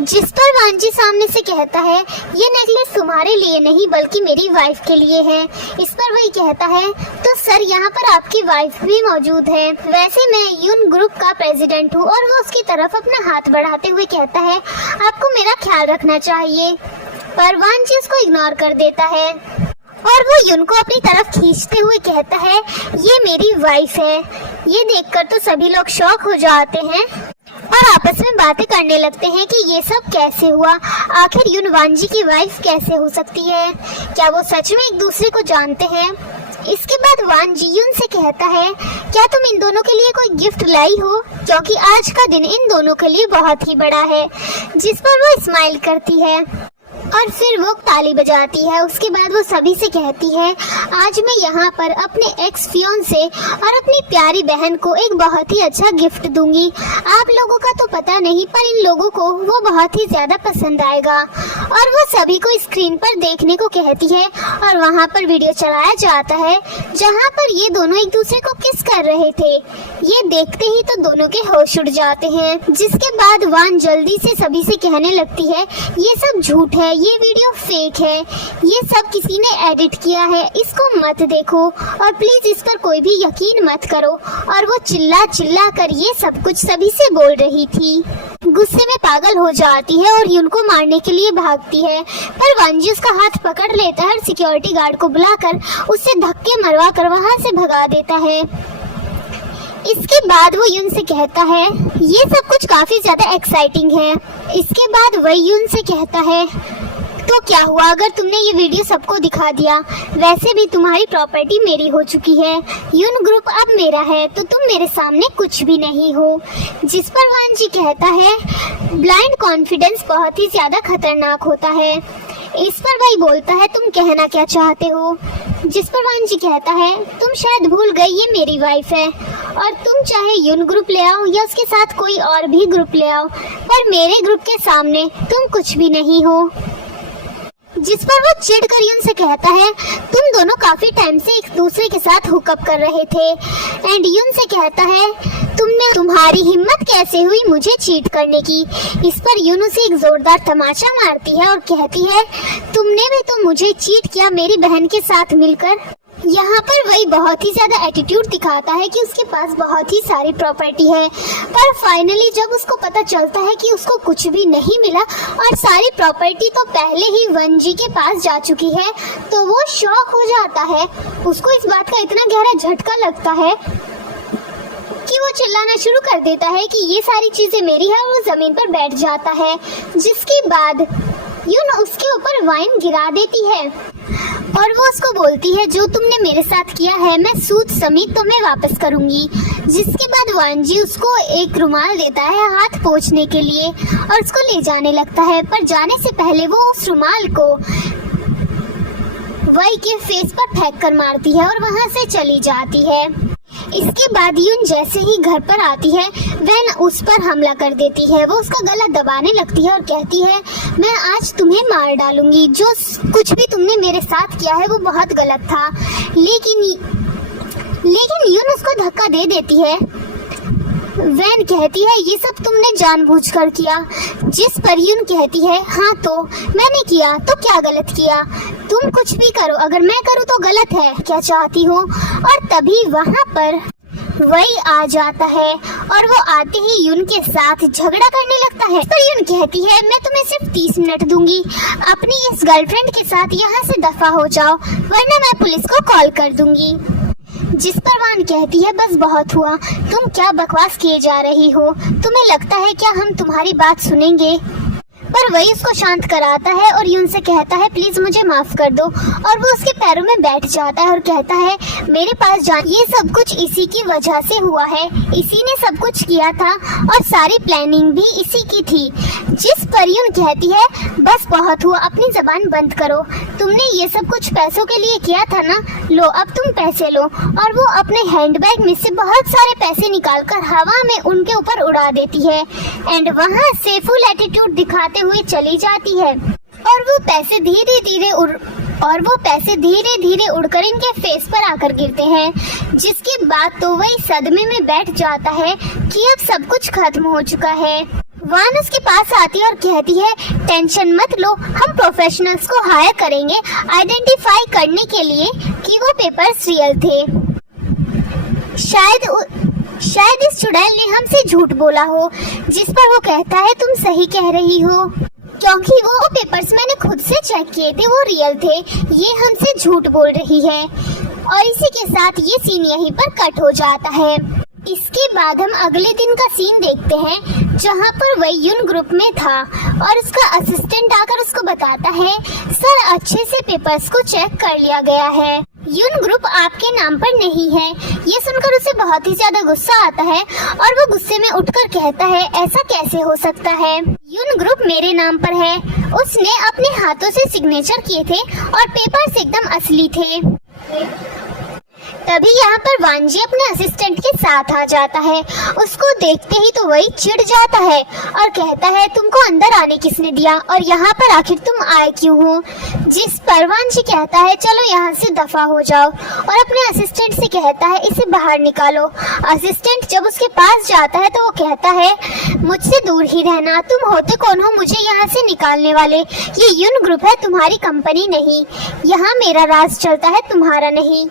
जिस पर वान जी सामने से कहता है, ये नेकलेस तुम्हारे लिए नहीं बल्कि मेरी वाइफ के लिए है। इस पर वही कहता है, तो सर यहाँ पर आपकी वाइफ भी मौजूद है। वैसे मैं युन ग्रुप का प्रेसिडेंट हूँ। और वो उसकी तरफ अपना हाथ बढ़ाते हुए कहता है, आपको मेरा ख्याल रखना चाहिए। पर वान जी उसको इग्नोर कर देता है और वो युन को अपनी तरफ खींचते हुए कहता है, ये मेरी वाइफ है। ये देखकर तो सभी लोग शॉक हो जाते हैं और आपस में बातें करने लगते हैं कि ये सब कैसे हुआ, आखिर युन वान जी की वाइफ कैसे हो सकती है, क्या वो सच में एक दूसरे को जानते हैं। इसके बाद वान जी युन से कहता है, क्या तुम इन दोनों के लिए कोई गिफ्ट लाई हो, क्योंकि आज का दिन इन दोनों के लिए बहुत ही बड़ा है। जिस पर वो स्माइल करती है और फिर वो ताली बजाती है। उसके बाद वो सभी से कहती है, आज मैं यहाँ पर अपने एक्स फियोंसे और अपनी प्यारी बहन को एक बहुत ही अच्छा गिफ्ट दूंगी। आप लोगों का तो पता नहीं, पर इन लोगों को वो बहुत ही ज्यादा पसंद आएगा। और वो सभी को स्क्रीन पर देखने को कहती है और वहाँ पर वीडियो चलाया जाता है जहाँ पर ये दोनों एक दूसरे को किस कर रहे थे। ये देखते ही तो दोनों के होश उड़ जाते हैं। जिसके बाद वान जल्दी से सभी से कहने लगती है, ये सब झूठ है, ये वीडियो फेक है, ये सब किसी ने एडिट किया है, इसको मत देखो और प्लीज इस पर कोई भी यकीन मत करो। और वो चिल्ला चिल्ला कर ये सब कुछ सभी से बोल रही थी। गुस्से में पागल हो जाती है और युन को मारने के लिए भागती है, पर वान जी उसका हाथ पकड़ लेता है और सिक्योरिटी गार्ड को बुलाकर उससे धक्के मरवा कर वहाँ से भगा देता है। इसके बाद वो युन से कहता है, ये सब कुछ काफी ज्यादा एक्साइटिंग है। इसके बाद वह युन से कहता है, तो क्या हुआ अगर तुमने ये वीडियो सबको दिखा दिया, वैसे भी तुम्हारी प्रॉपर्टी मेरी हो चुकी है, युन ग्रुप अब मेरा है, तो तुम मेरे सामने कुछ भी नहीं हो। जिस पर वान जी कहता है, ब्लाइंड कॉन्फिडेंस बहुत ही ज्यादा खतरनाक होता है। इस पर वही बोलता है, तुम कहना क्या चाहते हो। जिस पर वांजी कहता है तुम शायद भूल गई ये मेरी वाइफ है और तुम चाहे यून ग्रुप ले आओ या उसके साथ कोई और भी ग्रुप ले आओ, पर मेरे ग्रुप के सामने तुम कुछ भी नहीं हो। जिस पर वो चिढ़कर यून से कहता है तुम दोनों काफी टाइम से एक दूसरे के साथ हुकअप कर रहे थे। एंड यून से कहता है तुम्हारी हिम्मत कैसे हुई मुझे चीट करने की। इस पर यून उसे एक जोरदार तमाचा मारती है और कहती है तुमने भी तो मुझे चीट किया मेरी बहन के साथ मिलकर। यहाँ पर वही बहुत ही ज्यादा एटीट्यूड दिखाता है कि उसके पास बहुत ही सारी प्रॉपर्टी है, पर फाइनली जब उसको पता चलता है कि उसको कुछ भी नहीं मिला और सारी प्रॉपर्टी तो पहले ही वंजी के पास जा चुकी है, तो वो शॉक हो जाता है। उसको इस बात का इतना गहरा झटका लगता है कि वो चिल्लाना शुरू कर देता है कि ये सारी चीजें मेरी है और वो जमीन पर बैठ जाता है, जिसके बाद यून उसके ऊपर वाइन गिरा देती है और वो उसको बोलती है जो तुमने मेरे साथ किया है मैं सूद समेत तुम्हें वापस करूंगी। जिसके बाद वांजी उसको एक रुमाल देता है हाथ पोंछने के लिए और उसको ले जाने लगता है, पर जाने से पहले वो उस रुमाल को वही के फेस पर फेंक कर मारती है और वहां से चली जाती है। इसके बाद यून जैसे ही घर पर आती है वैन उस पर हमला कर देती है। वो उसका गला दबाने लगती है और कहती है मैं आज तुम्हें मार डालूंगी, जो कुछ भी तुमने मेरे साथ किया है वो बहुत गलत था। लेकिन यून उसको धक्का दे देती है। वैन कहती है ये सब तुमने जानबूझकर किया। जिस पर यून कहती है हाँ तो मैंने किया तो क्या गलत किया, तुम कुछ भी करो अगर मैं करूँ तो गलत है, क्या चाहती हो। और तभी वहाँ पर वही आ जाता है और वो आते ही यून के साथ झगड़ा करने लगता है। पर यून कहती है मैं तुम्हें सिर्फ 30 मिनट दूंगी, अपनी इस गर्लफ्रेंड के साथ यहाँ से दफा हो जाओ वरना मैं पुलिस को कॉल कर दूंगी। जिस पर वान कहती है बस बहुत हुआ, तुम क्या बकवास किए जा रही हो, तुम्हें लगता है क्या हम तुम्हारी बात सुनेंगे। पर वही उसको शांत कराता है और यून से कहता है प्लीज मुझे माफ कर दो, और वो उसके पैरों में बैठ जाता है और कहता है मेरे पास जान, ये सब कुछ इसी की वजह से हुआ है, इसी ने सब कुछ किया था और सारी प्लानिंग भी इसी की थी। जिस पर यून कहती है बस बहुत हुआ, अपनी जबान बंद करो, तुमने ये सब कुछ पैसों के लिए किया था ना, लो अब तुम पैसे लो। और वो अपने हैंडबैग में से बहुत सारे पैसे निकालकर हवा में उनके ऊपर उड़ा देती है एंड वहाँ से फुल एटीट्यूड दिखाते हुए चली जाती है। और वो पैसे धीरे धीरे उड़कर इनके फेस पर आकर गिरते हैं। जिसके बाद तो वही सदमे में बैठ जाता है कि अब सब कुछ खत्म हो चुका है। वान उसके पास आती है और कहती है टेंशन मत लो, हम प्रोफेशनल्स को हायर करेंगे आइडेंटिफाई करने के लिए कि वो पेपर्स रियल थे। शायद इस चुड़ैल ने हमसे झूठ बोला हो। जिस पर वो कहता है तुम सही कह रही हो, क्योंकि वो पेपर्स मैंने खुद से चेक किए थे, वो रियल थे, ये हमसे झूठ बोल रही है। और इसी के साथ ये सीन यहीं पर कट हो जाता है। इसके बाद हम अगले दिन का सीन देखते हैं जहाँ पर वह यून ग्रुप में था और उसका असिस्टेंट आकर उसको बताता है सर अच्छे से पेपर्स को चेक कर लिया गया है, यून ग्रुप आपके नाम पर नहीं है। ये सुनकर उसे बहुत ही ज्यादा गुस्सा आता है और वो गुस्से में उठकर कहता है ऐसा कैसे हो सकता है, यून ग्रुप मेरे नाम पर है, उसने अपने हाथों से सिग्नेचर किए थे और पेपर्स एकदम असली थे। तभी यहाँ पर वांजी अपने असिस्टेंट के साथ आ जाता है। उसको देखते ही तो वही चिढ़ जाता है और कहता है तुमको अंदर आने किसने दिया और यहाँ पर आखिर तुम आए क्यों हो। जिस पर वांजी कहता है चलो यहाँ से दफा हो जाओ और अपने असिस्टेंट से कहता है इसे बाहर निकालो। असिस्टेंट जब उसके पास जाता है तो वो कहता है मुझसे दूर ही रहना, तुम होते कौन हो मुझे यहाँ से निकालने वाले, ये यून ग्रुप है तुम्हारी कंपनी नहीं, यहाँ मेरा राज चलता है तुम्हारा नहीं,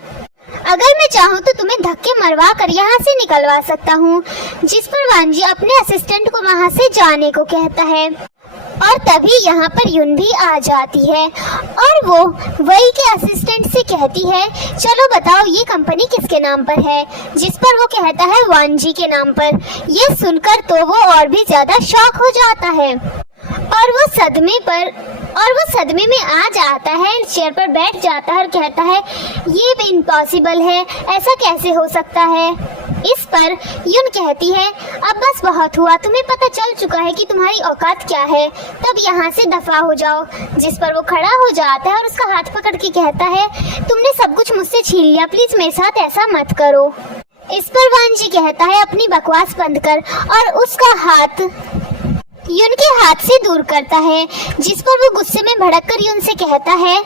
अगर मैं चाहूँ तो तुम्हें धक्के मरवा कर यहाँ से निकलवा सकता हूँ। जिस पर वांजी अपने असिस्टेंट को वहाँ से जाने को कहता है और तभी यहाँ पर यून भी आ जाती है और वो वही के असिस्टेंट से कहती है चलो बताओ ये कंपनी किसके नाम पर है। जिस पर वो कहता है वांजी के नाम पर। ये सुनकर तो वो और भी ज्यादा शॉक हो जाता है और वो सदमे में आ जाता है, चेयर पर बैठ जाता है और कहता है ये भी इम्पॉसिबल है, ऐसा कैसे हो सकता है। इस पर यून कहती है अब बस बहुत हुआ, तुम्हें पता चल चुका है कि तुम्हारी औकात क्या है, तब यहाँ से दफा हो जाओ। जिस पर वो खड़ा हो जाता है और उसका हाथ पकड़ के कहता है तुमने सब कुछ मुझसे छीन लिया, प्लीज मेरे साथ ऐसा मत करो। इस पर वान जी कहता है अपनी बकवास बंद कर, और उसका हाथ यून के हाथ से दूर करता है। जिस पर वो गुस्से में भड़ककर यून से कहता है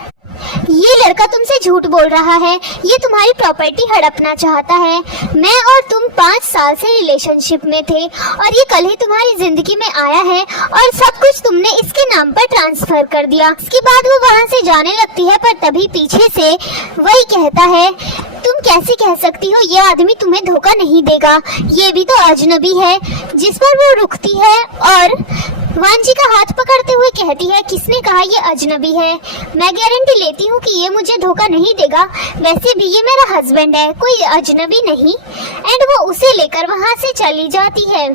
ये लड़का तुमसे झूठ बोल रहा है, ये तुम्हारी प्रॉपर्टी हड़पना चाहता है। मैं और तुम 5 साल से रिलेशनशिप में थे और ये कल ही तुम्हारी जिंदगी में आया है और सब कुछ तुमने इसके नाम पर ट्रांसफर कर दिया। इसके बाद वो वहाँ से जाने लगती है, पर तभी पीछे से वही कहता है तुम कैसे कह सकती हो ये आदमी तुम्हें धोखा नहीं देगा, ये भी तो अजनबी है। जिस पर वो रुकती है और वान जी का हाथ पकड़ते हुए कहती है किसने कहा ये अजनबी है, मैं गारंटी लेती हूँ कि ये मुझे धोखा नहीं देगा, वैसे भी ये मेरा हस्बैंड है, कोई अजनबी नहीं। एंड वो उसे लेकर वहाँ से चली जाती है।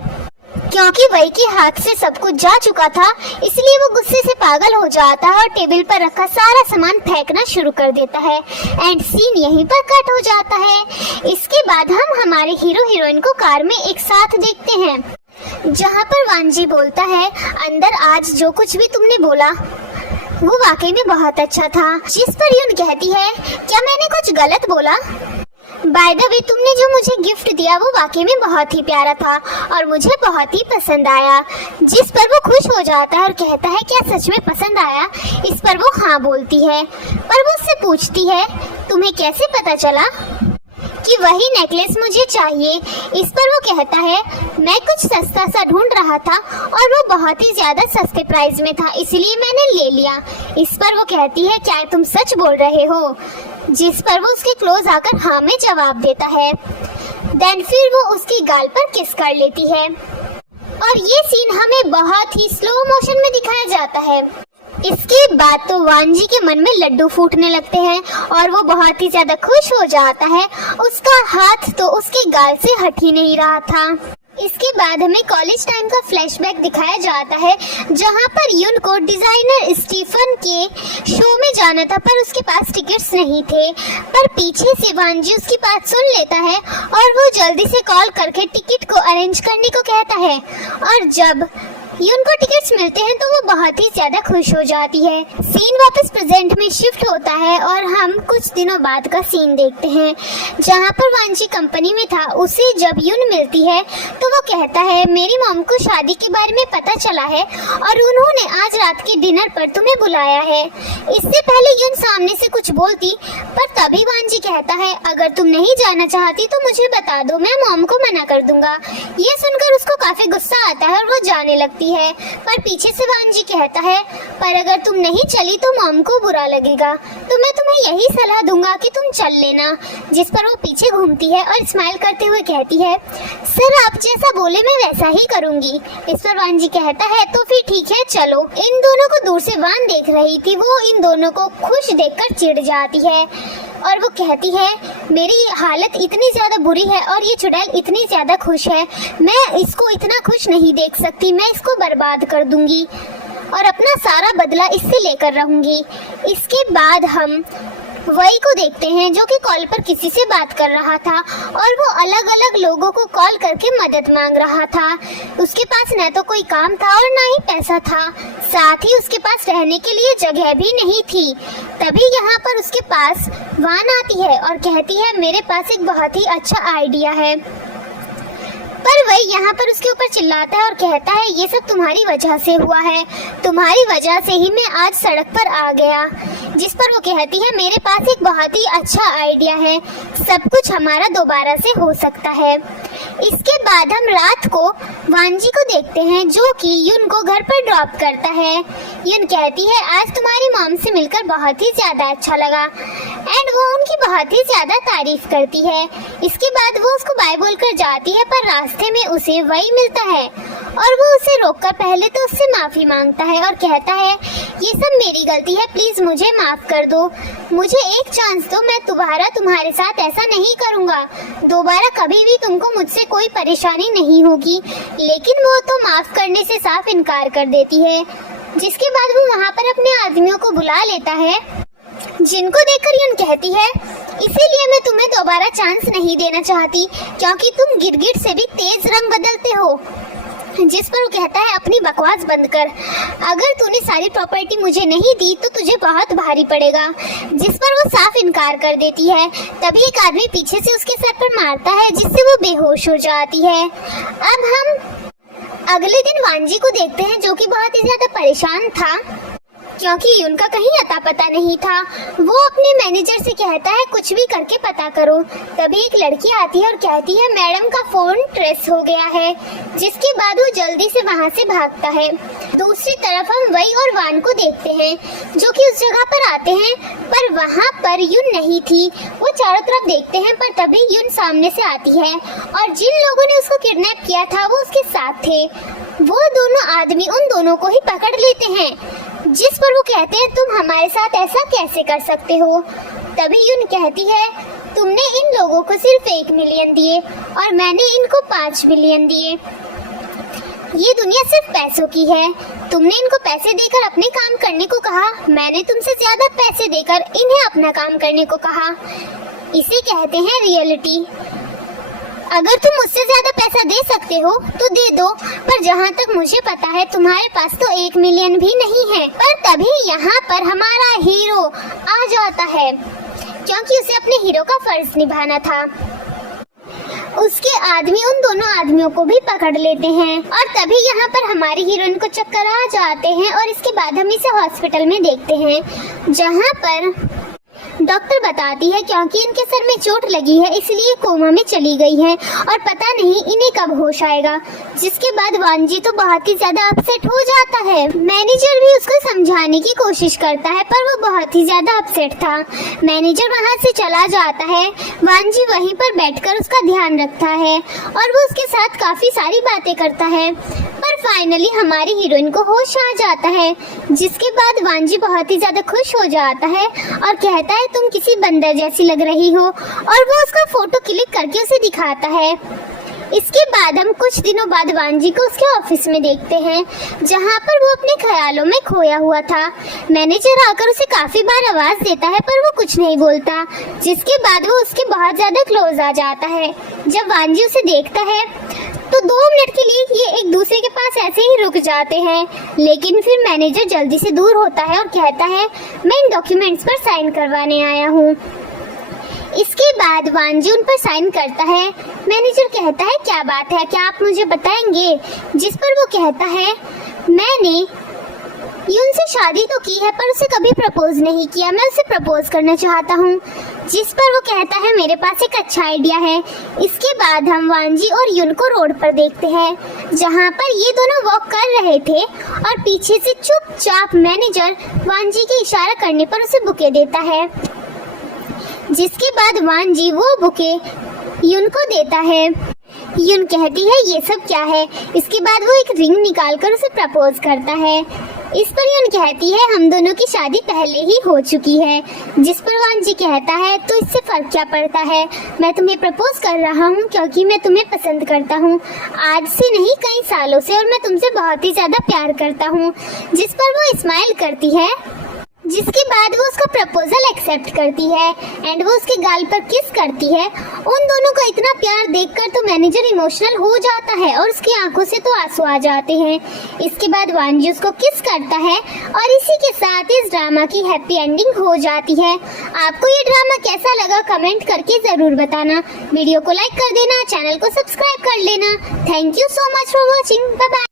क्योंकि वही के हाथ से सब कुछ जा चुका था, इसलिए वो गुस्से से पागल हो जाता है और टेबल पर रखा सारा सामान फेंकना शुरू कर देता है। एंड सीन यहीं पर कट हो जाता है। इसके बाद हम हमारे हीरो हीरोइन को कार में एक साथ देखते हैं, जहाँ पर वान जी बोलता है अंदर आज जो कुछ भी तुमने बोला वो वाकई में बहुत अच्छा था। जिस पर यून कहती है क्या मैंने कुछ गलत बोला? बाय द वे तुमने जो मुझे गिफ्ट दिया वो वाकई में बहुत ही प्यारा था और मुझे बहुत ही पसंद आया। जिस पर वो खुश हो जाता है और कहता है क्या सच में पसंद आया? इस पर वो हाँ बोलती है, पर वो उससे पूछती है तुम्हें कैसे पता चला कि वही नेकलेस मुझे चाहिए? इस पर वो कहता है मैं कुछ सस्ता सा ढूंढ रहा था और वो बहुत ही ज्यादा सस्ते प्राइस में था, इसलिए मैंने ले लिया। इस पर वो कहती है क्या तुम सच बोल रहे हो? जिस पर वो उसके क्लोज आकर हाँ में जवाब देता है। देन फिर वो उसकी गाल पर किस कर लेती है और ये सीन हमें बहुत ही स्लो मोशन में दिखाया जाता है। इसके बाद तो वान जी के मन में लड्डू फूटने लगते हैं और वो बहुत ही ज्यादा खुश हो जाता है। उसका हाथ तो उसके गाल से हट ही नहीं रहा था। इसके बाद हमें कॉलेज टाइम का फ्लैशबैक दिखाया जाता है, जहां पर यून को डिजाइनर स्टीफन के शो में जाना था, पर उसके पास टिकट्स नहीं थे। पर पीछे से वान जी उसकी बात सुन लेता है और वो जल्दी से कॉल करके टिकट को अरेंज करने को कहता है। और जब यून को टिकट्स मिलते हैं तो वो बहुत ही ज्यादा खुश हो जाती है। सीन वापस प्रेजेंट में शिफ्ट होता है और हम कुछ दिनों बाद का सीन देखते हैं, जहाँ पर वांजी कंपनी में था। उसे जब यून मिलती है तो वो कहता है मेरी मॉम को शादी के बारे में पता चला है और उन्होंने आज रात के डिनर पर तुम्हें बुलाया है। इससे पहले यून सामने से कुछ बोलती, पर तभी वांजी कहता है अगर तुम नहीं जाना चाहती तो मुझे बता दो, मैं मॉम को मना कर दूंगा। ये सुनकर उसको काफी गुस्सा आता है और वो जाने लगती है। पर पीछे से वांजी कहता है पर अगर तुम नहीं चली तो मॉम को बुरा लगेगा, तो मैं तुम्हें यही सलाह दूंगा कि तुम चल लेना। जिस पर वो पीछे घूमती है और स्माइल करते हुए कहती है सर आप जैसा बोले मैं वैसा ही करूंगी। इस पर वांजी कहता है तो फिर ठीक है चलो। इन दोनों को दूर से वान देख रही थी, वो इन दोनों को खुश देखकर चिढ़ जाती है और वो कहती है मेरी हालत इतनी ज्यादा बुरी है और ये चुड़ैल इतनी ज्यादा खुश है, मैं इसको इतना खुश नहीं देख सकती, मैं इसको बर्बाद कर दूंगी और अपना सारा बदला इससे लेकर रहूंगी। इसके बाद हम वही को देखते हैं जो कि कॉल पर किसी से बात कर रहा था और वो अलग अलग लोगों को कॉल करके मदद मांग रहा था। उसके पास न तो कोई काम था और ना ही पैसा था, साथ ही उसके पास रहने के लिए जगह भी नहीं थी। तभी यहाँ पर उसके पास वान आती है और कहती है मेरे पास एक बहुत ही अच्छा आइडिया है। पर वही यहाँ पर उसके ऊपर चिल्लाता है और कहता है ये सब तुम्हारी वजह से हुआ है, तुम्हारी वजह से ही मैं आज सड़क पर आ गया। जिस पर वो कहती है मेरे पास एक बहुत ही अच्छा आइडिया है, सब कुछ हमारा दोबारा से हो सकता है। इसके बाद हम रात को वांजी को देखते हैं जो कि यून को घर पर ड्रॉप करता है। यून कहती है आज तुम्हारी मॉम से मिलकर बहुत ही ज्यादा अच्छा लगा एंड वो उनकी बहुत ही ज्यादा तारीफ करती है। इसके बाद वो उसको बाय बोलकर जाती है, पर रास्ते में उसे वही मिलता है और वो उसे रोककर पहले तो उससे माफी मांगता है और कहता है ये सब मेरी गलती है, प्लीज मुझे माफ कर दो, मुझे एक चांस दो, मैं दोबारा तुम्हारे साथ ऐसा नहीं करूँगा, दोबारा कभी भी तुमको मुझसे कोई परेशानी नहीं होगी। लेकिन वो तो माफ करने से साफ इनकार कर देती है। जिसके बाद वो वहाँ पर अपने आदमियों को बुला लेता है, जिनको देखकर यून कहती है इसीलिए मैं तुम्हें दोबारा चांस नहीं देना चाहती क्योंकि तुम गिरगिट से भी तेज रंग बदलते हो। जिस पर वो कहता है अपनी बकवास बंद कर, अगर तूने सारी प्रॉपर्टी मुझे नहीं दी तो तुझे बहुत भारी पड़ेगा। जिस पर वो साफ इनकार कर देती है। तभी एक आदमी पीछे से उसके सर पर मारता है जिससे वो बेहोश हो जाती है। अब हम अगले दिन वांजी को देखते हैं जो कि बहुत ही ज्यादा परेशान था क्योंकि उनका कहीं अता पता नहीं था। वो अपने मैनेजर से कहता है कुछ भी करके पता करो। तभी एक लड़की आती है और कहती है मैडम का फोन ट्रेस हो गया है। जिसके बाद वो जल्दी से वहाँ से भागता है। दूसरी तरफ हम वही और वान को देखते हैं जो कि उस जगह पर आते हैं, पर वहाँ पर यून नहीं थी। वो चारों तरफ देखते हैं पर तभी यून सामने से आती है और जिन लोगों ने उसको किडनैप किया था वो उसके साथ थे। वो दोनों आदमी उन दोनों को ही पकड़ लेते हैं। जिस पर वो कहते हैं तुम हमारे साथ ऐसा कैसे कर सकते हो। तभी यून कहती है तुमने इन लोगों को सिर्फ 1 मिलियन दिए और मैंने इनको 5 मिलियन दिए। ये दुनिया सिर्फ पैसों की है। तुमने इनको पैसे देकर अपने काम करने को कहा, मैंने तुमसे ज्यादा पैसे देकर इन्हें अपना काम करने को कहा। इसे कहते हैं रियलिटी। अगर तुम मुझसे ज्यादा पैसा दे सकते हो तो दे दो, पर जहाँ तक मुझे पता है तुम्हारे पास तो 1 मिलियन भी नहीं है। पर तभी यहाँ पर हमारा हीरो आ जाता है क्योंकि उसे अपने हीरो का फर्ज निभाना था। उसके आदमी उन दोनों आदमियों को भी पकड़ लेते हैं और तभी यहाँ पर हमारी हीरोइन को चक्कर आ जाते हैं और इसके बाद हम इसे हॉस्पिटल में देखते हैं जहाँ पर डॉक्टर बताती है क्योंकि इनके सर में चोट लगी है इसलिए कोमा में चली गई है और पता नहीं इन्हें कब होश आएगा। जिसके बाद वांजी तो बहुत ही ज्यादा अपसेट हो जाता है। मैनेजर भी उसको समझाने की कोशिश करता है पर वो बहुत ही ज्यादा अपसेट था। मैनेजर वहाँ से चला जाता है। वांजी वहीं पर बैठकर उसका ध्यान रखता है और वो उसके साथ काफी सारी बातें करता है। पर फाइनली हमारी हीरोइन को होश आ जाता है। जिसके बाद वांजी बहुत ही ज्यादा खुश हो जाता है और कहता है तुम किसी बंदर जैसी लग रही हो और वो उसका फोटो क्लिक करके उसे दिखाता है। इसके बाद हम कुछ दिनों बाद वांजी को उसके ऑफिस में देखते हैं जहाँ पर वो अपने ख्यालों में खोया हुआ था। मैनेजर आकर उसे काफी बार आवाज देता है पर वो कुछ नहीं बोलता। जिसके बाद वो उसके बहुत ज्यादा क्लोज आ जाता है। जब वांजी उसे देखता है तो 2 मिनट के लिए ये एक दूसरे के पास ऐसे ही रुक जाते हैं, लेकिन फिर मैनेजर जल्दी से दूर होता है और कहता है मैं इन डॉक्यूमेंट्स पर साइन करवाने आया हूँ। इसके बाद वांजी उन पर साइन करता है। मैनेजर कहता है क्या बात है, क्या आप मुझे बताएंगे। जिस पर वो कहता है मैंने यून से शादी तो की है पर उसे कभी प्रपोज नहीं किया, मैं उसे प्रपोज करना चाहता हूँ। जिस पर वो कहता है मेरे पास एक अच्छा आइडिया है। इसके बाद हम वांजी और यून को रोड पर देखते हैं जहाँ पर ये दोनों वॉक कर रहे थे और पीछे से चुपचाप मैनेजर वांजी के इशारा करने पर उसे बुके देता है। जिसके बाद वांजी वो बुके यून को देता है। यून कहती है ये सब क्या है। इसके बाद वो एक रिंग निकालकर उसे प्रपोज करता है। इस पर यून कहती है हम दोनों की शादी पहले ही हो चुकी है। जिस पर वांजी कहता है तो इससे फर्क क्या पड़ता है, मैं तुम्हें प्रपोज कर रहा हूँ क्योंकि मैं तुम्हें पसंद करता हूँ, आज से नहीं कई सालों से, और मैं तुमसे बहुत ही ज्यादा प्यार करता हूँ। जिस पर वो स्माइल करती है। जिसके बाद वो उसका प्रपोजल एक्सेप्ट करती है एंड वो उसके गाल पर किस करती है। उन दोनों का इतना प्यार देखकर तो मैनेजर इमोशनल हो जाता है और उसकी आंखों से तो आंसू आ जाते हैं। इसके बाद वांजी उसको किस करता है और इसी के साथ इस ड्रामा की हैप्पी एंडिंग हो जाती है। आपको ये ड्रामा कैसा लगा कमेंट करके जरूर बताना। वीडियो को लाइक कर देना, चैनल को सब्सक्राइब कर लेना। Thank you so much for watching. Bye bye.